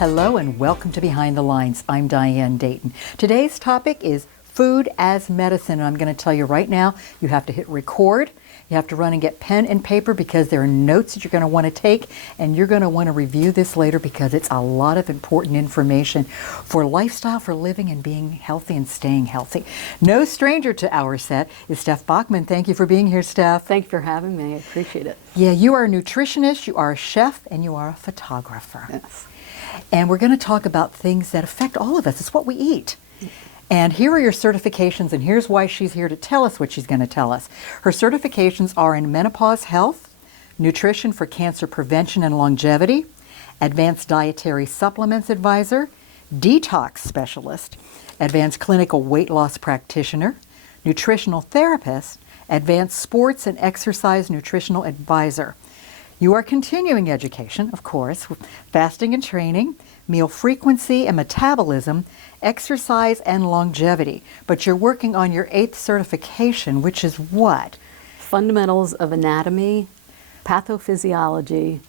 Hello and welcome to Behind the Lines. I'm Diane Dayton. Today's topic is food as medicine. And I'm going to tell you right now, you have to hit record. You have to run and get pen and paper because there are notes that you're going to want to take, and you're going to want to review this later because it's a lot of important information for lifestyle, for living and being healthy and staying healthy. No stranger to our set is Steph Baughman. Thank you for being here, Steph. Thank you for having me. I appreciate it. Yeah, you are a nutritionist, you are a chef, and you are a photographer. Yes. And we're going to talk about things that affect all of us. It's what we eat. And here are your certifications, and here's why she's here to tell us what she's going to tell us. Her certifications are in menopause health, nutrition for cancer prevention and longevity, advanced dietary supplements advisor, detox specialist, advanced clinical weight loss practitioner, nutritional therapist, advanced sports and exercise nutritional advisor. You are continuing education, of course, with fasting and training, meal frequency and metabolism, exercise and longevity. But you're working on your 8th certification, which is what? Fundamentals of anatomy, pathophysiology,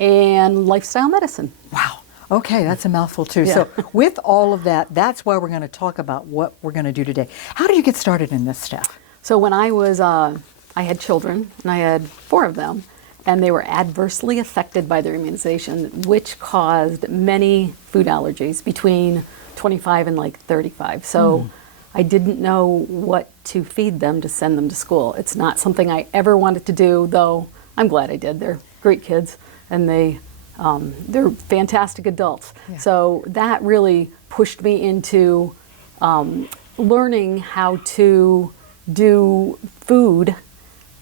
and lifestyle medicine. Wow. Okay, that's a mouthful too. Yeah. So with all of that, that's why we're going to talk about what we're going to do today. How do you get started in this stuff? So when I was, I had children, and I had 4 of them, and they were adversely affected by their immunization, which caused many food allergies between 25 and like 35. So I didn't know what to feed them to send them to school. It's not something I ever wanted to do, though I'm glad I did. They're great kids, and they're fantastic adults. Yeah. So that really pushed me into learning how to do food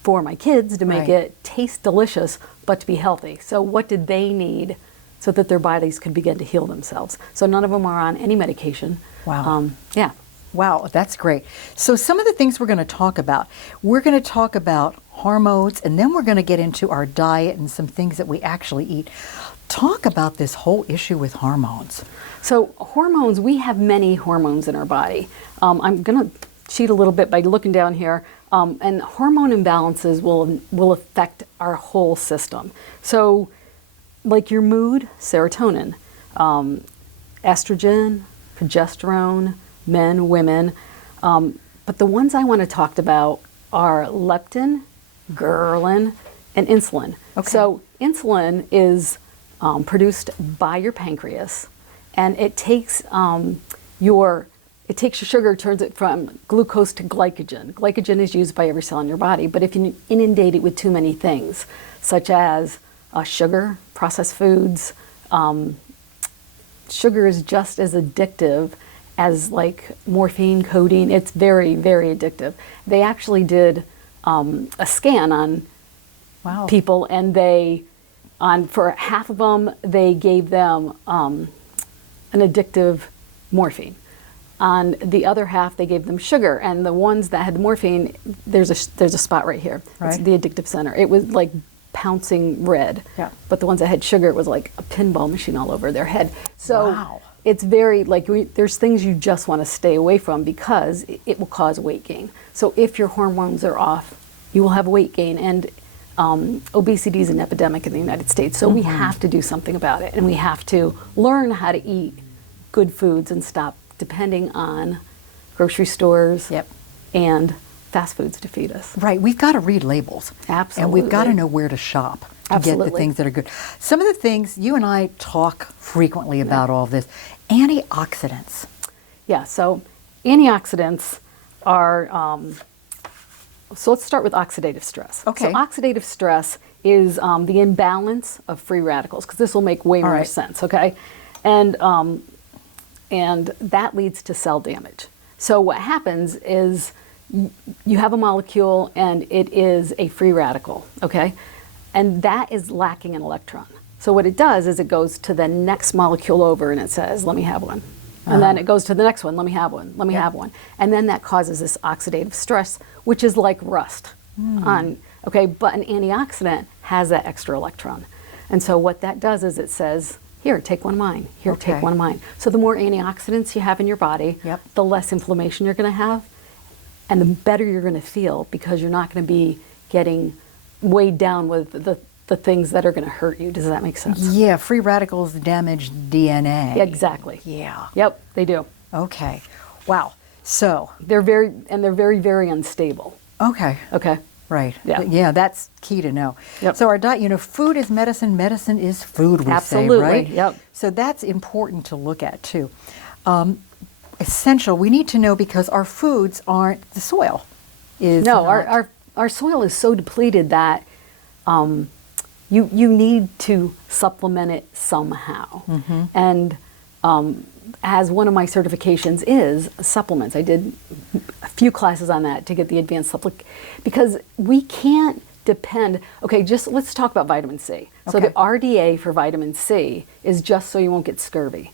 for my kids to make it taste delicious, but to be healthy. So what did they need so that their bodies could begin to heal themselves? So none of them are on any medication. Wow. Yeah. Wow, that's great. So some of the things we're going to talk about hormones, and then we're going to get into our diet and some things that we actually eat. Talk about this whole issue with hormones. So hormones, we have many hormones in our body. I'm going to cheat a little bit by looking down here. And hormone imbalances will affect our whole system. So like your mood, serotonin, estrogen, progesterone, men, women. But the ones I want to talk about are leptin, ghrelin, and insulin. Okay. So insulin is produced by your pancreas, and it takes your sugar, turns it from glucose to glycogen. Glycogen is used by every cell in your body, but if you inundate it with too many things, such as sugar, processed foods, sugar is just as addictive as like morphine, codeine. It's very, very addictive. They actually did a scan on people, and for half of them, they gave them an addictive morphine. On the other half, they gave them sugar, and the ones that had morphine, there's a spot right here. Right. It's the addictive center. It was like pouncing red. Yeah. But the ones that had sugar, it was like a pinball machine all over their head. So it's very there's things you just want to stay away from because it will cause weight gain. So if your hormones are off, you will have weight gain, and obesity is an epidemic in the United States. So we have to do something about it, and we have to learn how to eat good foods and stop depending on grocery stores and fast foods to feed us. Right, we've got to read labels. Absolutely. And we've got to know where to shop to get the things that are good. Some of the things, you and I talk frequently about all this, antioxidants. Yeah, so antioxidants are, so let's start with oxidative stress. Okay. So oxidative stress is the imbalance of free radicals, because this will make way more sense, okay? And that leads to cell damage. So what happens is you have a molecule and it is a free radical, okay? And that is lacking an electron. So what it does is it goes to the next molecule over and it says, let me have one. And then it goes to the next one, let me have one, let me have one. And then that causes this oxidative stress, which is like rust okay? But an antioxidant has that extra electron. And so what that does is it says, here, take one of mine. Here, take one of mine. So the more antioxidants you have in your body, the less inflammation you're going to have, and the better you're going to feel because you're not going to be getting weighed down with the the things that are going to hurt you. Does that make sense? Yeah, free radicals damage DNA. Exactly. Yeah. Yep, they do. Okay. Wow. So. They're very, very unstable. Okay. Okay. Right. Yeah. Yeah, that's key to know. Yep. So our diet, food is medicine, medicine is food, we Absolutely. say, right? Yep. So that's important to look at too. Essential, we need to know because our foods aren't, the soil is No, not. our soil is so depleted that you need to supplement it somehow. And as one of my certifications is supplements. I did a few classes on that to get the advanced supplement, because we can't depend. Okay, just let's talk about vitamin C. So Okay. the RDA for vitamin C is just so you won't get scurvy.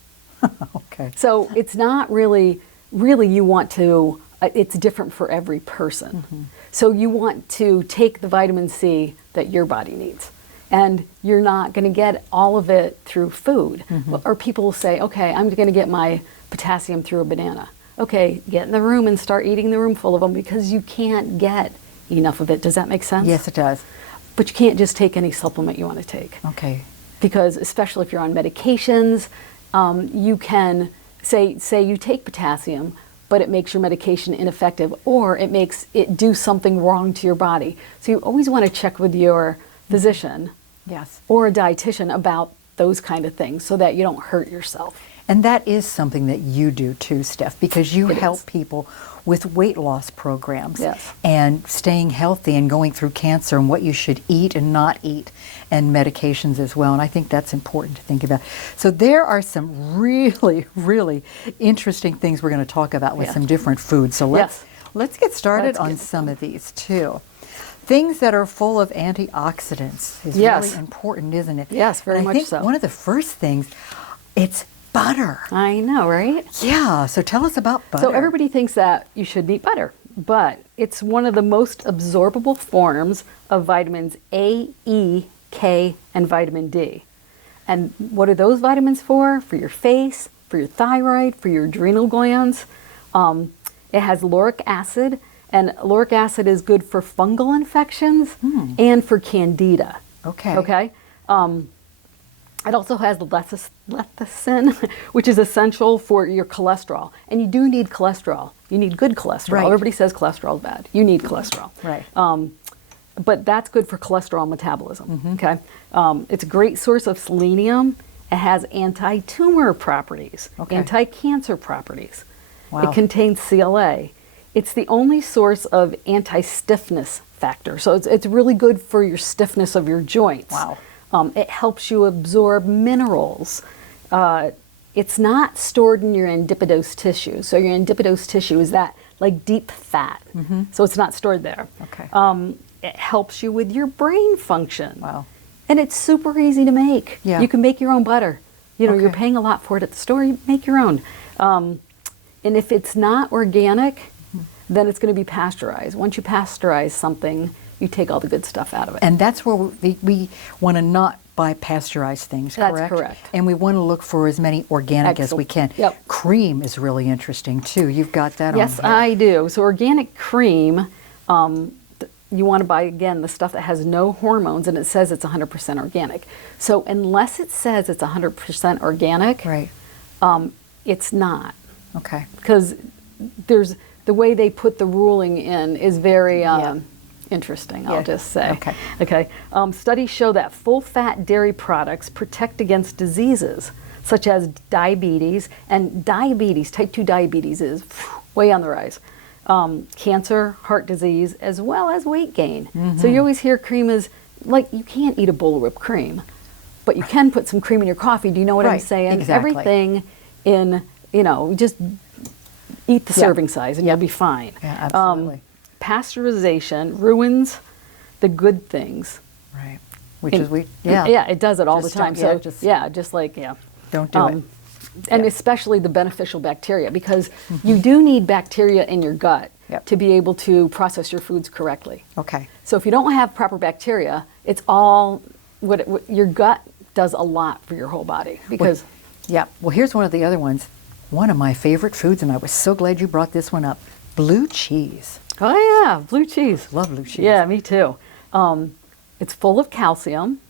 Okay. So it's not really you want to, it's different for every person. So you want to take the vitamin C that your body needs. And you're not going to get all of it through food. Or people will say, okay, I'm going to get my potassium through a banana. Okay, get in the room and start eating the room full of them, because you can't get enough of it. Does that make sense? Yes, it does. But you can't just take any supplement you want to take. Okay. Because especially if you're on medications, you can say you take potassium, but it makes your medication ineffective, or it makes it do something wrong to your body. So you always want to check with your physician Yes. or a dietitian about those kind of things so that you don't hurt yourself. And that is something that you do too, Steph, because you It help is. people with weight loss programs Yes. and staying healthy and going through cancer and what you should eat and not eat, and medications as well. And I think that's important to think about. So there are some really, really interesting things we're going to talk about with Yeah. some different foods. So let's get started Let's on get some of these too. Things that are full of antioxidants is Yes. really important, isn't it? Yes, very And I much think so. one of the first things, it's butter. I know, right? Yeah, so tell us about butter. So everybody thinks that you should eat butter, but it's one of the most absorbable forms of vitamins A, E, K, and vitamin D. And what are those vitamins for? For your face, for your thyroid, for your adrenal glands. It has lauric acid, and lauric acid is good for fungal infections and for candida. Okay. Okay. It also has lecithin, which is essential for your cholesterol. And you do need cholesterol. You need good cholesterol. Right. Everybody says cholesterol is bad. You need cholesterol. Right. But that's good for cholesterol metabolism. Okay. It's a great source of selenium. It has anti-tumor properties, Okay. anti-cancer properties. Wow. It contains CLA. It's the only source of anti-stiffness factor. So it's really good for your stiffness of your joints. Wow. It helps you absorb minerals. It's not stored in your adipidose tissue. So your adipidose tissue is that like deep fat. So it's not stored there. Okay. It helps you with your brain function. Wow. And it's super easy to make. Yeah. You can make your own butter. You know, you're Okay. paying a lot for it at the store, you make your own. And if it's not organic, then it's going to be pasteurized. Once you pasteurize something, you take all the good stuff out of it. And that's where we want to not buy pasteurized things, That's correct? correct. And we want to look for as many organic as we can. Excellent. Yep. Cream is really interesting too. You've got that Yes, on here. I do. So organic cream, you want to buy, again, the stuff that has no hormones, and it says it's 100% organic. So unless it says it's 100% organic, Right. it's not. Okay. Because there's the way they put the ruling in is very interesting, I'll Yeah. just say. Okay. Okay. Studies show that full-fat dairy products protect against diseases such as diabetes, and diabetes, type 2 diabetes, is way on the rise. Cancer, heart disease, as well as weight gain. So you always hear cream is, like, you can't eat a bowl of whipped cream, but you can put some cream in your coffee. Do you know what I'm Right, saying? exactly. Everything in, just eat the Yeah. serving size and you'll be fine. Yeah, absolutely. Pasteurization ruins the good things. Right. Which And- is Yeah, it does it all Just the time. don't- So yeah, just like don't do it. and Yeah. especially the beneficial bacteria, because you do need bacteria in your gut Yep. to be able to process your foods correctly. Okay. So if you don't have proper bacteria, it's all what your gut does a lot for your whole body, because Yeah. Well, here's one of the other ones. One of my favorite foods, and I was so glad you brought this one up. Blue cheese. oh yeah, blue cheese. Love blue cheese. Yeah, me too. It's full of calcium,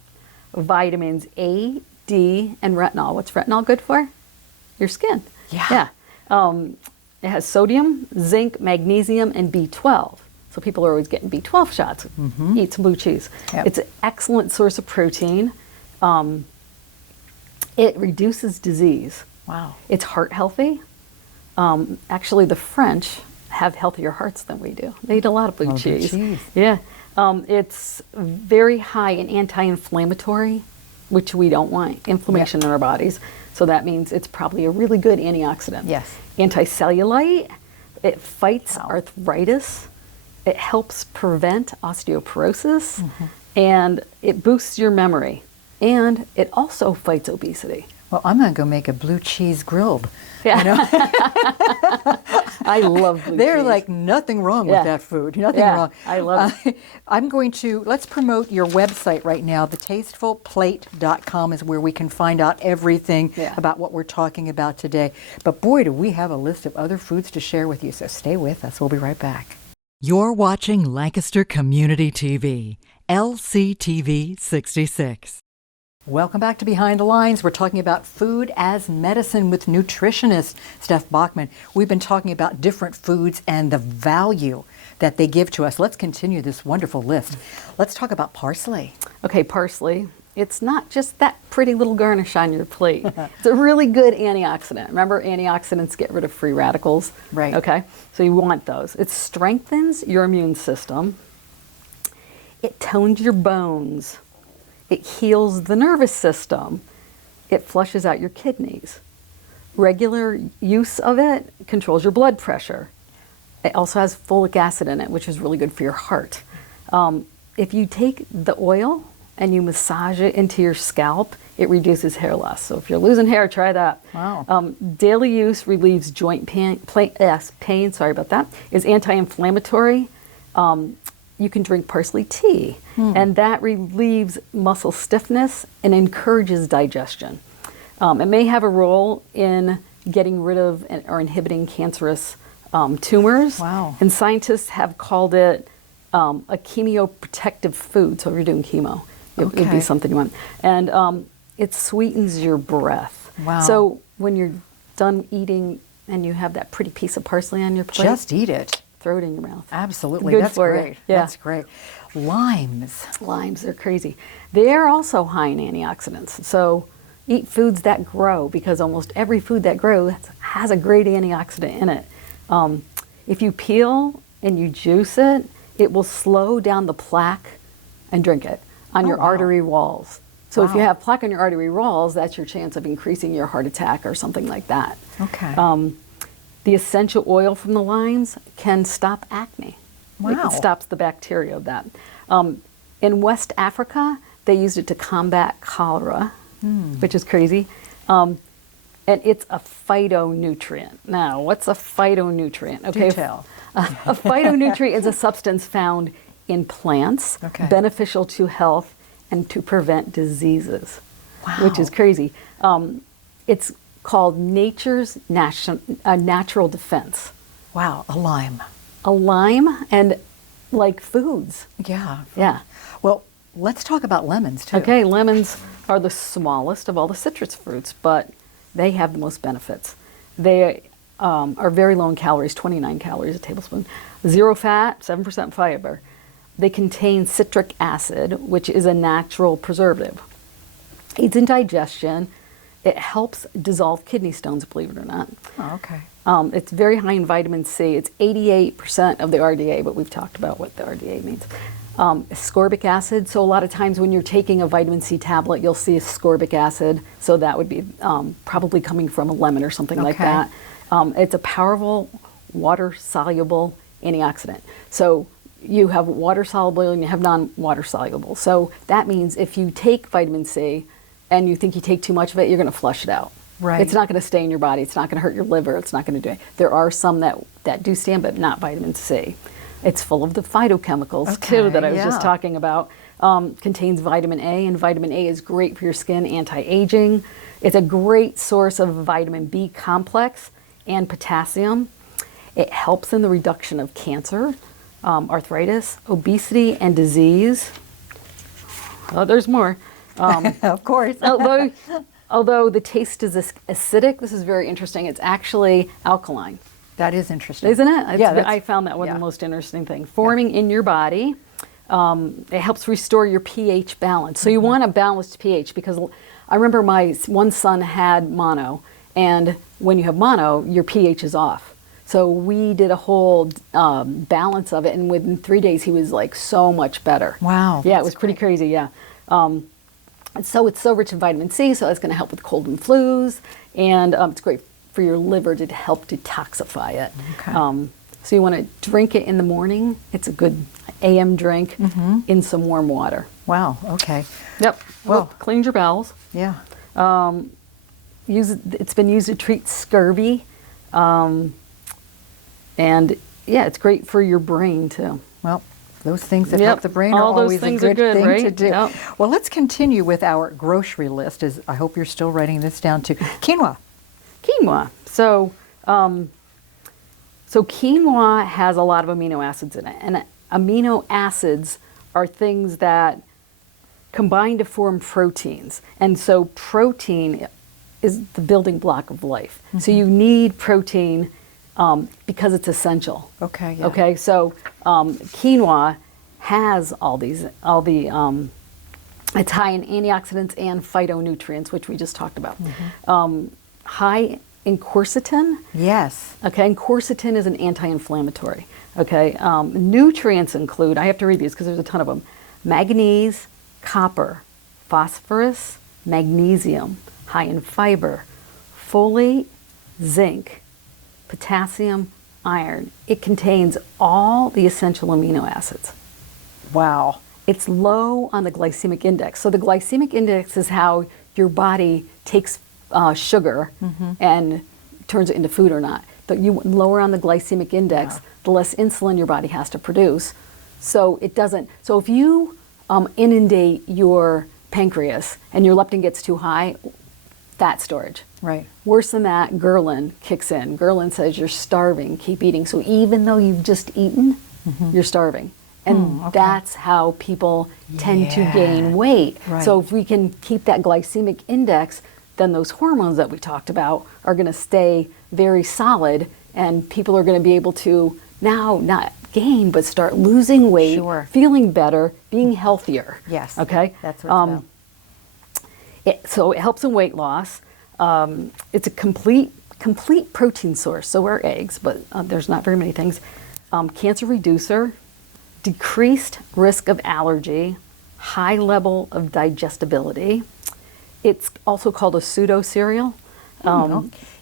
vitamins A, D, and retinol. What's retinol good for? Your skin. Yeah. It has sodium, zinc, magnesium, and B12. So people are always getting B12 shots. Eat some blue cheese. Yep. It's an excellent source of protein. It reduces disease. Wow. It's heart healthy. Actually, the French have healthier hearts than we do. They eat a lot of blue cheese. Yeah. It's very high in anti-inflammatory, which we don't want, inflammation in our bodies. So that means it's probably a really good antioxidant. Yes. Anti-cellulite, it fights arthritis. It helps prevent osteoporosis, and it boosts your memory. And it also fights obesity. Well, I'm going to go make a blue cheese grilled. Yeah. You know? I love blue There's cheese. like nothing wrong with that food. Nothing Yeah, wrong. I love it. I'm going to, let's promote your website right now. thetastefulplate.com is where we can find out everything about what we're talking about today. But boy, do we have a list of other foods to share with you. So stay with us. We'll be right back. You're watching Lancaster Community TV, LCTV 66. Welcome back to Behind the Lines. We're talking about food as medicine with nutritionist Steph Baughman. We've been talking about different foods and the value that they give to us. Let's continue this wonderful list. Let's talk about parsley. Okay, parsley. It's not just that pretty little garnish on your plate. It's a really good antioxidant. Remember, antioxidants get rid of free radicals. Right. Okay, so you want those. It strengthens your immune system. It tones your bones. It heals the nervous system. It flushes out your kidneys. Regular use of it controls your blood pressure. It also has folic acid in it, which is really good for your heart. If you take the oil and you massage it into your scalp, it reduces hair loss. So if you're losing hair, try that. Wow. Daily use relieves joint pain, sorry about that, is anti-inflammatory. You can drink parsley tea, and that relieves muscle stiffness and encourages digestion. It may have a role in getting rid of or inhibiting cancerous tumors. Wow. And scientists have called it a chemoprotective food. So if you're doing chemo, it would be something you want. And it sweetens your breath. Wow. So when you're done eating and you have that pretty piece of parsley on your plate, Just eat it. throw it in your mouth. Absolutely. Good That's for you. great. Yeah. That's great. Limes. Limes, they're crazy. They're also high in antioxidants. So eat foods that grow, because almost every food that grows has a great antioxidant in it. If you peel and you juice it, it will slow down the plaque, and drink it, on your artery walls. So if you have plaque on your artery walls, that's your chance of increasing your heart attack or something like that. Okay. The essential oil from the limes can stop acne. Wow. It stops the bacteria of that. In West Africa, they used it to combat cholera, which is crazy. And it's a phytonutrient. Now, what's a phytonutrient? Okay. Do tell. A phytonutrient is a substance found in plants, beneficial to health and to prevent diseases, which is crazy. It's called nature's natural defense. Wow, a lime. A lime, and like foods. Yeah. Yeah. Well, let's talk about lemons too. Okay, lemons are the smallest of all the citrus fruits, but they have the most benefits. They are very low in calories, 29 calories a tablespoon, 0 fat, 7% fiber. They contain citric acid, which is a natural preservative. Aids in digestion. It helps dissolve kidney stones, believe it or not. Oh, okay. It's very high in vitamin C. It's 88% of the RDA, but we've talked about what the RDA means. Ascorbic acid. So a lot of times when you're taking a vitamin C tablet, you'll see ascorbic acid. So that would be probably coming from a lemon or something like that. It's a powerful water-soluble antioxidant. So you have water-soluble and you have non-water-soluble. So that means if you take vitamin C and you think you take too much of it, you're going to flush it out. Right. It's not going to stay in your body. It's not going to hurt your liver. It's not going to do it. There are some that do stand, but not vitamin C. It's full of the phytochemicals too that I was just talking about. Contains vitamin A, and vitamin A is great for your skin, anti-aging. It's a great source of vitamin B complex and potassium. It helps in the reduction of cancer, arthritis, obesity, and disease. Oh, there's more. Of course. Although the taste is acidic, this is very interesting. It's actually alkaline. That is interesting. Isn't it? Yeah, I found that one yeah. the most interesting thing. Forming in your body, it helps restore your pH balance. So you want a balanced pH, because I remember my one son had mono, and when you have mono, your pH is off. So we did a whole balance of it, and within 3 days he was like so much better. Wow. Yeah, it was pretty crazy, yeah. So it's so rich in vitamin C, so it's going to help with cold and flus, and it's great for your liver to help detoxify it. Okay. So you want to drink it in the morning. It's a good AM drink in some warm water. Wow, okay. Yep. Well, Cleans your bowels. Yeah. It's been used to treat scurvy. And yeah, it's great for your brain too. Well, those things that Yep. help the brain are All those always a things are good good, thing right? to do. Yep. Well, let's continue with our grocery list. I hope you're still writing this down too. Quinoa. Quinoa. So quinoa has a lot of amino acids in it, and amino acids are things that combine to form proteins. And so protein is the building block of life. So you need protein because it's essential. Okay. Yeah. Okay, so quinoa has it's high in antioxidants and phytonutrients, which we just talked about. High in quercetin. Yes. Okay, and quercetin is an anti-inflammatory. Okay, nutrients include, I have to read these because there's a ton of them: manganese, copper, phosphorus, magnesium, high in fiber, folate, zinc, potassium, iron. It contains all the essential amino acids. Wow. It's low on the glycemic index. So the glycemic index is how your body takes sugar and turns it into food or not. The lower on the glycemic index, the less insulin your body has to produce. So it doesn't. So if you inundate your pancreas and your leptin gets too high, fat storage. Right. Worse than that, ghrelin kicks in. Ghrelin says you're starving, keep eating. So even though you've just eaten, you're starving. And that's how people tend to gain weight. Right. So if we can keep that glycemic index, then those hormones that we talked about are going to stay very solid, and people are going to be able to now not gain, but start losing weight, feeling better, being healthier. Yes. Okay? That's what it's about. So it helps in weight loss. It's a complete protein source. So are eggs, but there's not very many things. Cancer reducer, decreased risk of allergy, high level of digestibility. It's also called a pseudo cereal.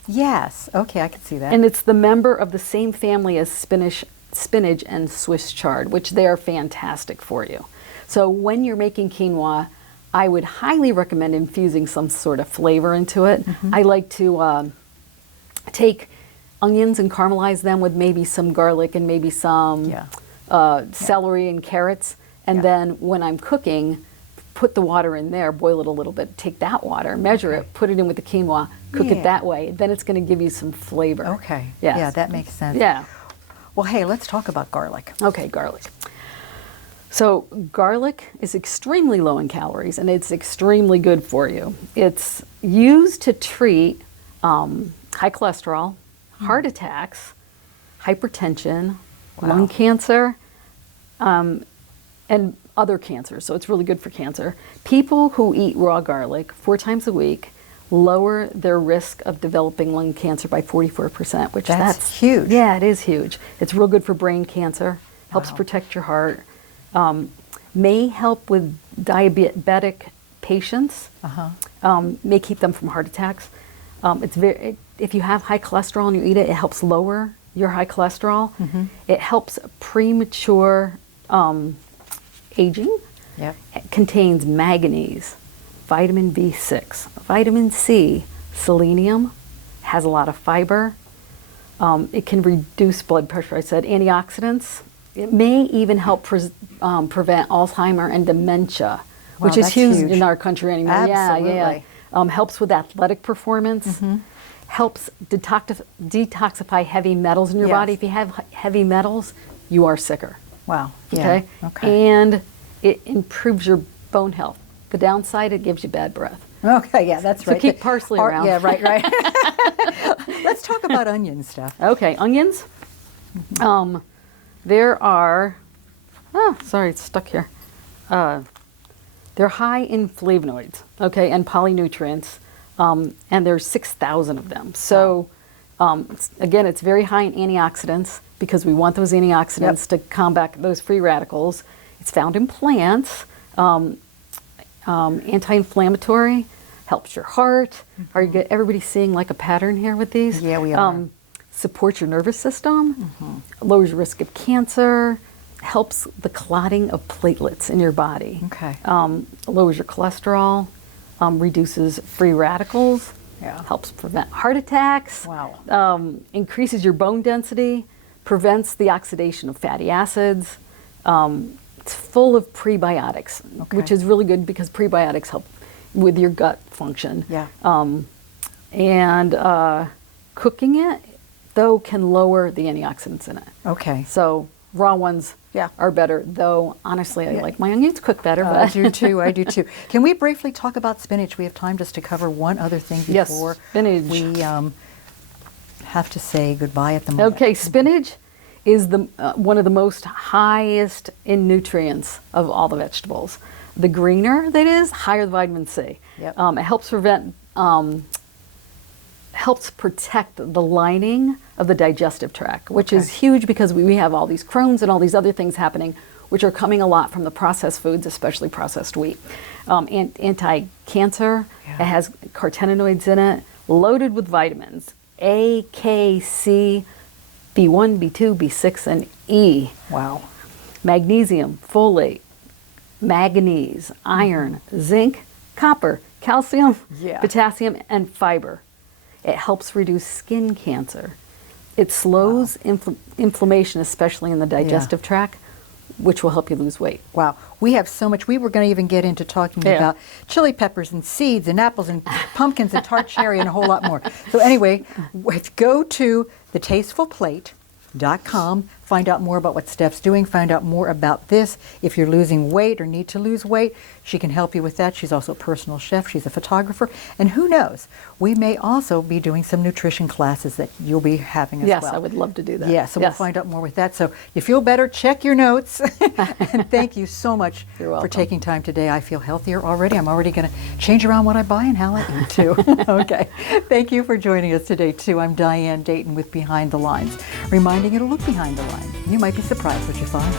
Yes. Okay, I can see that. And it's the member of the same family as spinach and Swiss chard, which they are fantastic for you. So when you're making quinoa, I would highly recommend infusing some sort of flavor into it. I like to take onions and caramelize them with maybe some garlic and maybe some celery and carrots. And then when I'm cooking, put the water in there, boil it a little bit, take that water, measure it, put it in with the quinoa, cook it that way. Then it's going to give you some flavor. Okay. Yes. Yeah, that makes sense. Yeah. Well, hey, let's talk about garlic. Okay, garlic. So garlic is extremely low in calories, and it's extremely good for you. It's used to treat high cholesterol, heart attacks, hypertension, lung cancer, and other cancers. So it's really good for cancer. People who eat raw garlic 4 times a week lower their risk of developing lung cancer by 44%, which that's huge. Yeah, it is huge. It's real good for brain cancer, helps protect your heart, may help with diabetic patients, may keep them from heart attacks. If you have high cholesterol and you eat it, it helps lower your high cholesterol. It helps premature aging. Yep. It contains manganese, vitamin B6, vitamin C, selenium, has a lot of fiber. It can reduce blood pressure, I said, antioxidants. It may even help prevent Alzheimer and dementia, which is huge in our country anymore. Absolutely. Yeah. Helps with athletic performance. Helps detoxify heavy metals in your body. If you have heavy metals, you are sicker. Wow. Okay. Yeah. Okay. And it improves your bone health. The downside, it gives you bad breath. Okay, yeah, that's So right. keep parsley around. Yeah, right. Let's talk about onions, Steph. Okay, onions. There are, sorry, it's stuck here. They're high in flavonoids, okay, and polynutrients, and there's 6,000 of them. So, again, it's very high in antioxidants because we want those antioxidants to combat those free radicals. It's found in plants. Anti-inflammatory, helps your heart. Are you everybody seeing like a pattern here with these? Yeah, we are. Supports your nervous system, lowers your risk of cancer, helps the clotting of platelets in your body. Okay. Lowers your cholesterol, reduces free radicals, Yeah. helps prevent heart attacks, Wow. increases your bone density, prevents the oxidation of fatty acids. It's full of prebiotics, which is really good because prebiotics help with your gut function. Yeah. And cooking it, though, can lower the antioxidants in it. Okay. So raw ones are better, though honestly I like my onions cooked better. I do too, I do too. Can we briefly talk about spinach? We have time just to cover one other thing before spinach. we have to say goodbye at the moment. Okay, spinach is the one of the most highest in nutrients of all the vegetables. The greener that is, higher the vitamin C. Yep. It helps helps protect the lining of the digestive tract, which is huge because we have all these Crohn's and all these other things happening, which are coming a lot from the processed foods, especially processed wheat. Anti-cancer, it has carotenoids in it, loaded with vitamins, A, K, C, B1, B2, B6, and E. Wow. Magnesium, folate, manganese, iron, zinc, copper, calcium, potassium, and fiber. It helps reduce skin cancer. It slows inflammation, especially in the digestive tract, which will help you lose weight. Wow. We have so much. We were going to even get into talking about chili peppers and seeds and apples and pumpkins and tart cherry and a whole lot more. So anyway, go to thetastefulplate.com. Find out more about what Steph's doing. Find out more about this. If you're losing weight or need to lose weight, she can help you with that. She's also a personal chef. She's a photographer. And who knows, we may also be doing some nutrition classes that you'll be having as well. Yes, I would love to do that. Yeah, so we'll find out more with that. So you feel better, check your notes. And thank you so much for taking time today. I feel healthier already. I'm already going to change around what I buy and how I eat too. Okay. Thank you for joining us today too. I'm Diane Dayton with Behind the Lines, reminding you to look behind the lines. You might be surprised what you find.